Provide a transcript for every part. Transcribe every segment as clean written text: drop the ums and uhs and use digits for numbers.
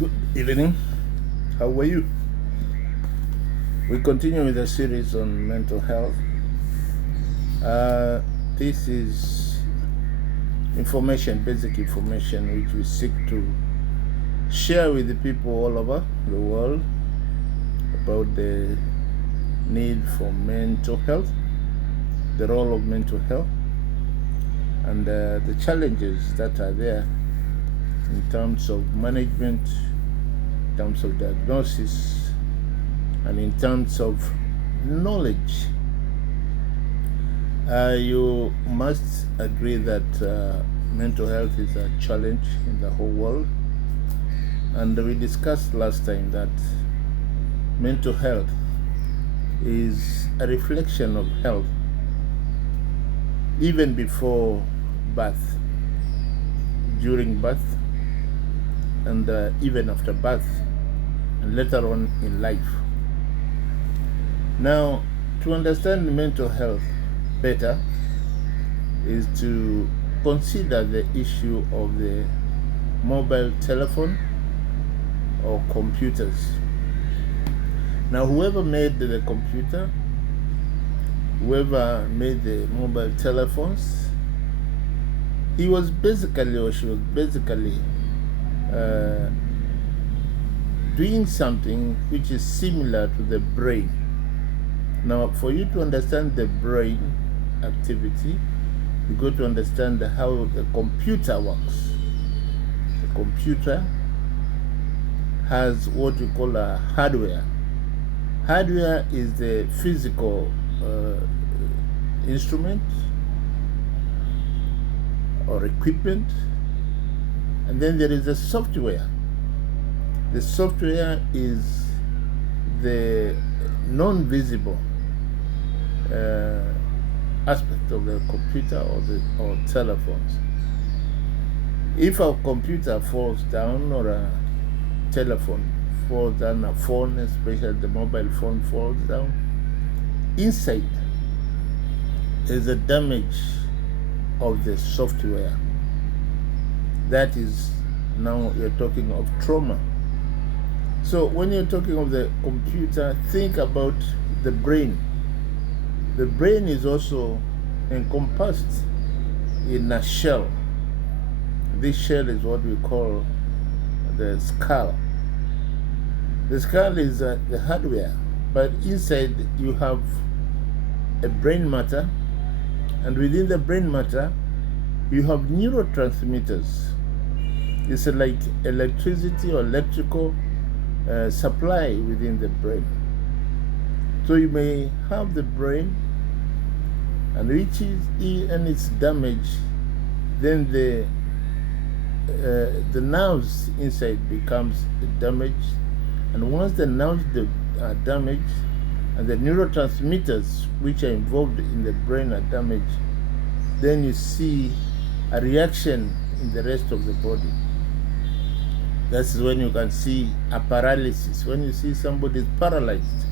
Good evening. How are you? We continue with the series on mental health. This is information, basic information, which we seek to share with the people all over the world about the need for mental health, the role of mental health, and the challenges that are there in terms of management, in terms of diagnosis, and in terms of knowledge. You must agree that mental health is a challenge in the whole world. And we discussed last time that mental health is a reflection of health even before birth, during birth, and even after birth, and later on in life. Now, to understand mental health better is to consider the issue of the mobile telephone or computers. Now, whoever made the computer, whoever made the mobile telephones, he was basically, or she was basically doing something which is similar to the brain. Now, for you to understand the brain activity, you got to understand how the computer works. The computer has what we call a hardware. Hardware is the physical instrument or equipment, and then there is a software. The software is the non-visible aspect of the computer or telephones. If a computer falls down or a telephone falls down, a phone, especially the mobile phone, falls down, inside is a damage of the software. That is, now you're talking of trauma. So when you're talking of the computer, think about the brain. The brain is also encompassed in a shell. This shell is what we call the skull. The skull is the hardware, but inside you have a brain matter, and within the brain matter you have neurotransmitters. It's like electricity or electrical supply within the brain. So you may have the brain, and which is and it's damaged, then the nerves inside becomes damaged, and once the nerves are damaged and the neurotransmitters which are involved in the brain are damaged, then you see a reaction in the rest of the body. That's when you can see a paralysis. When you see somebody is paralyzed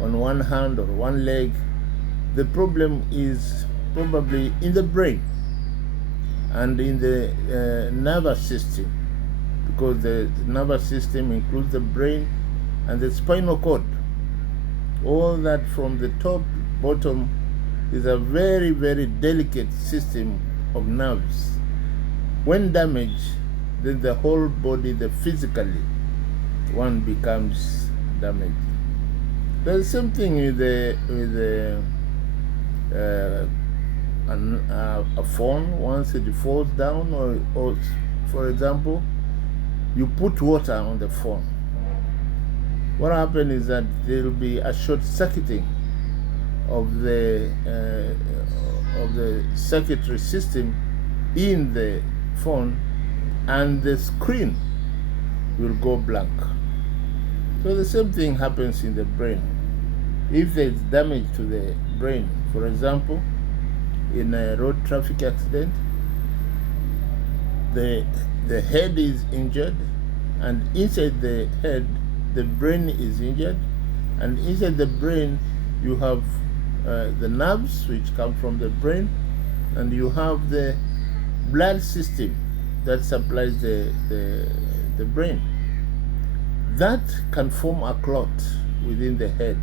on one hand or one leg, the problem is probably in the brain and in the nervous system, because the nervous system includes the brain and the spinal cord. All that from the top, bottom, is a very, very delicate system of nerves. When damaged, then the whole body, the physically, one becomes damaged. There's something with a phone. Once it falls down, or for example, you put water on the phone, what happens is that there will be a short circuiting of the circuitry system in the phone, and the screen will go blank. So the same thing happens in the brain. If there is damage to the brain, for example, in a road traffic accident, the head is injured, and inside the head the brain is injured, and inside the brain you have the nerves which come from the brain, and you have the blood system that supplies the brain. that can form a clot within the head,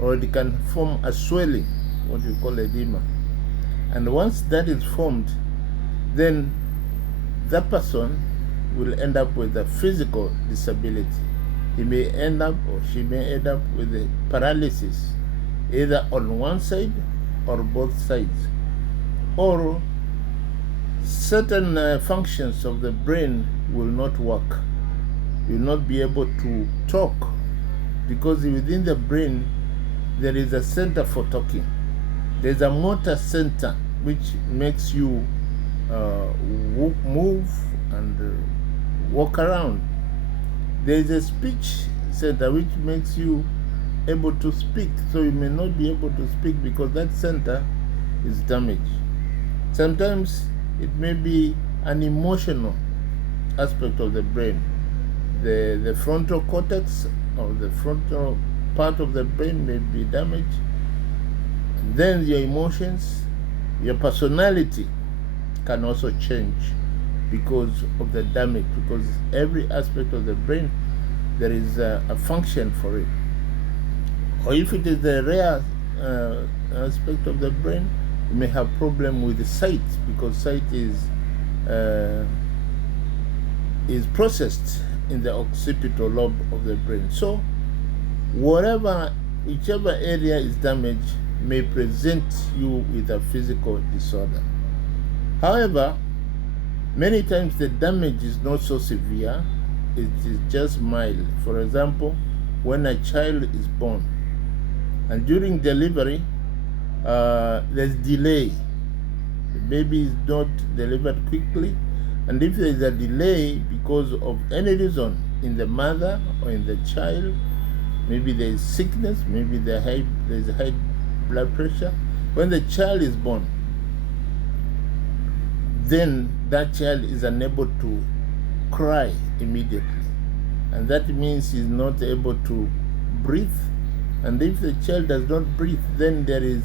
or it can form a swelling, what we call edema. And once that is formed, then that person will end up with a physical disability. He may end up, or she may end up with a paralysis, either on one side or both sides. Or certain functions of the brain will not work. You will not be able to talk, because within the brain there is a center for talking. There's a motor center which makes you move and walk around. There is a speech center which makes you able to speak, so you may not be able to speak because that center is damaged. Sometimes it may be an emotional aspect of the brain. The frontal cortex, or the frontal part of the brain, may be damaged. And then your emotions, your personality can also change because of the damage, because every aspect of the brain, there is a function for it. Or if it is the rare aspect of the brain, you may have problem with the sight, because sight is processed in the occipital lobe of the brain. So whichever area is damaged may present you with a physical disorder. However, many times the damage is not so severe, it is just mild. For example, when a child is born and during delivery, there's delay. The baby is not delivered quickly, and if there is a delay because of any reason in the mother or in the child, maybe there is sickness, maybe there is high blood pressure, when the child is born, then that child is unable to cry immediately, and that means he's not able to breathe. And if the child does not breathe, then there is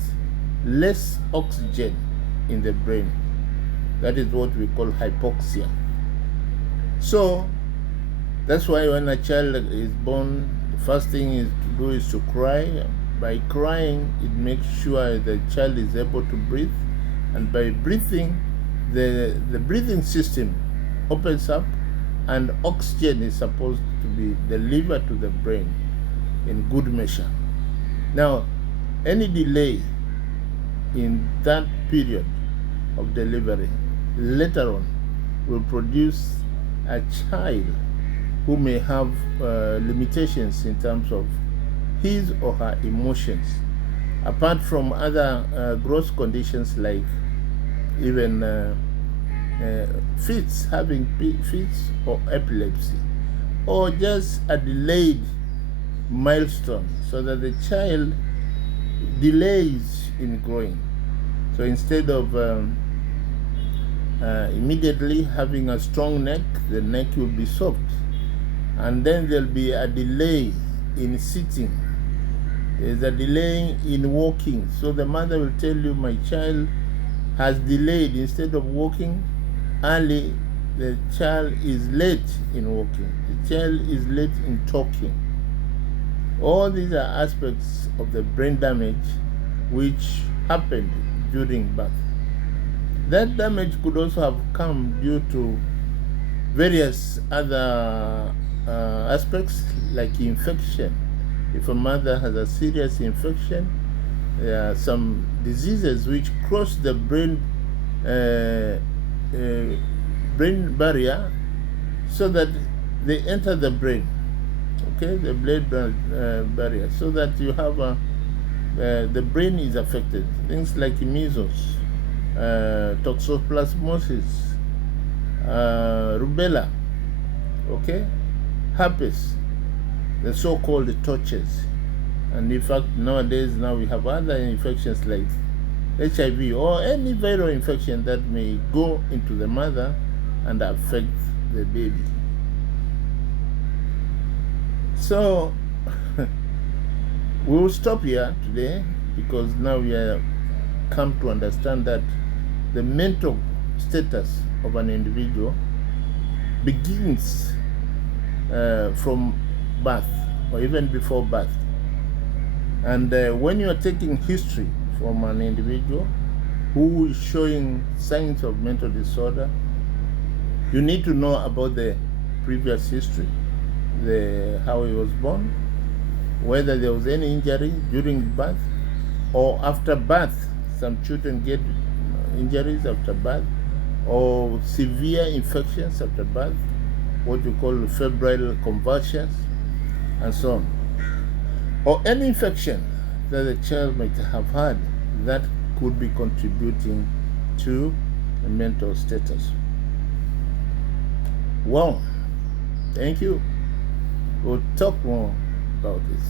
less oxygen in the brain. That is what we call hypoxia. So that's why when a child is born, the first thing is to do is to cry. By crying, it makes sure the child is able to breathe, and by breathing, the breathing system opens up, and oxygen is supposed to be delivered to the brain in good measure. Now, any delay in that period of delivery later on will produce a child who may have limitations in terms of his or her emotions, apart from other gross conditions like even fits, having fits or epilepsy, or just a delayed milestone, so that the child delays in growing. So instead of immediately having a strong neck, the neck will be soft, and then there'll be a delay in sitting. There's a delay in walking. So the mother will tell you, my child has delayed. Instead of walking early, the child is late in walking. The child is late in talking. All these are aspects of the brain damage which happened during birth. That damage could also have come due to various other aspects, like infection. If a mother has a serious infection, there are some diseases which cross the brain barrier, so that they enter the brain, okay, the blood barrier, so that you have the brain is affected. Things like measles, toxoplasmosis, rubella, okay, herpes, the so-called torches. And in fact, nowadays we have other infections like HIV or any viral infection that may go into the mother and affect the baby. So we will stop here today, because now we have come to understand that the mental status of an individual begins from birth or even before birth. And when you are taking history from an individual who is showing signs of mental disorder, you need to know about the previous history, how he was born, whether there was any injury during birth or after birth. Some children get injuries after birth, or severe infections after birth, what you call febrile convulsions, and so on. Or any infection that the child might have had that could be contributing to a mental status. Well, thank you. We'll talk more about this.